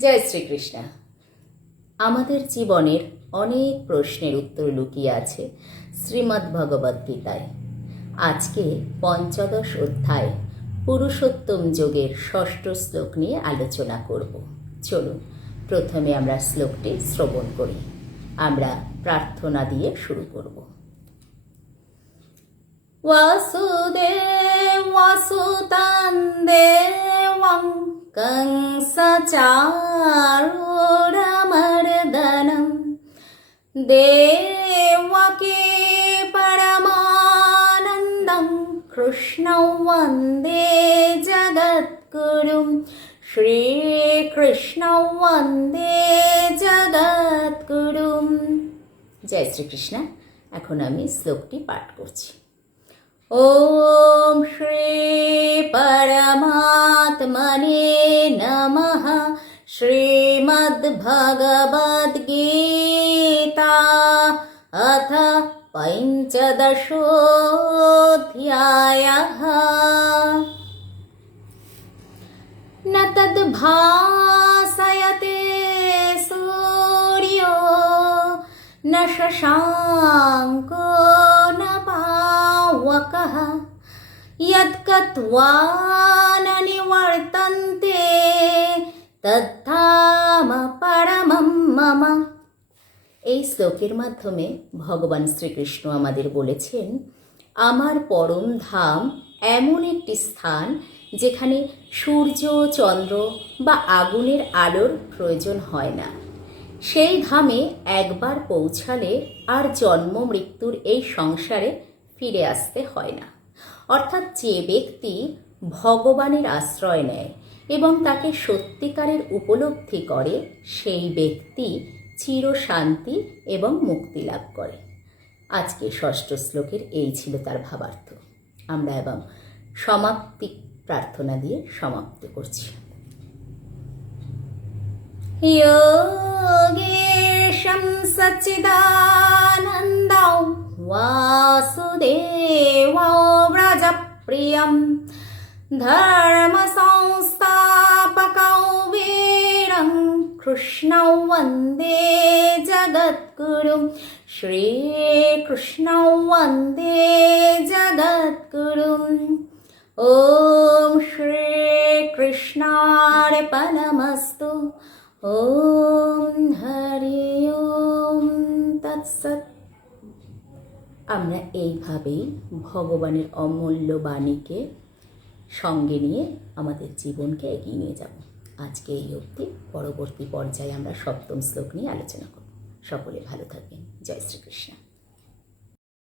জয় শ্রীকৃষ্ণ। আমাদের জীবনের অনেক প্রশ্নের উত্তর লুকিয়ে আছে শ্রীমদ্ ভগবদ্ গীতায়। আজকে পঞ্চদশ অধ্যায় পুরুষোত্তম যোগের ষষ্ঠ শ্লোক নিয়ে আলোচনা করব। চলুন প্রথমে আমরা শ্লোকটি শ্রবণ করি। আমরা প্রার্থনা দিয়ে শুরু করব। বাসুদেবসুতং দেবং कंसचारूढमर्दनं देवकी परमानन्दं कृष्णं वन्दे जगद्गुरुं श्रीकृष्णं वन्दे जगद्गुरुं। जय श्रीकृष्ण। এখন আমি শ্লোকটি পাঠ করছি। ओम श्री परमात्मने नमः। श्रीमद्भगवद्गीता अथ पंचदशोऽध्यायः। न तद्भासयते सूर्यो न शशाङ्को न पावकः यद्गत्वा न निवर्तन्ते तद्धाम परमं मम। এই শ্লোকের মাধ্যমে ভগবান শ্রীকৃষ্ণ আমাদের বলেছেন, আমার পরম ধাম এমন একটি স্থান যেখানে সূর্য, চন্দ্র বা আগুনের আলোর প্রয়োজন হয় না। সেই ধামে একবার পৌঁছালে আর জন্ম মৃত্যুর এই সংসারে ফিরে আসতে হয় না। অর্থাৎ যে ব্যক্তি ভগবানের আশ্রয় নেয় এবং তাকে সত্যিকারের উপলব্ধি করে, সেই ব্যক্তি চিরশান্তি এবং মুক্তি লাভ করে। আজকে ষষ্ঠ শ্লোকের এই ছিল তার ভাবার্থ। আমরা এবং সমাপ্তি প্রার্থনা দিয়ে সমাপ্ত করছি। योगेशं सच्चिदानन्दं वासुदेवो व्रजप्रियं धर्मसंस्थापकौ वीरं कृष्णं वन्दे जगद्गुरुं श्रीकृष्णं वन्दे जगद्गुरुं। ॐ श्रीकृष्णार्पणमस्तु। ওম হরি ওম তৎসৎ। আমরা এইভাবেই ভগবানের অমূল্য বাণীকে সঙ্গে নিয়ে আমাদের জীবনকে এগিয়ে নিয়ে যাব। আজকে এই অবধি। পরবর্তী পর্যায়ে আমরা সপ্তম শ্লোক নিয়ে আলোচনা করব। সকলে ভালো থাকবেন। জয় শ্রীকৃষ্ণ।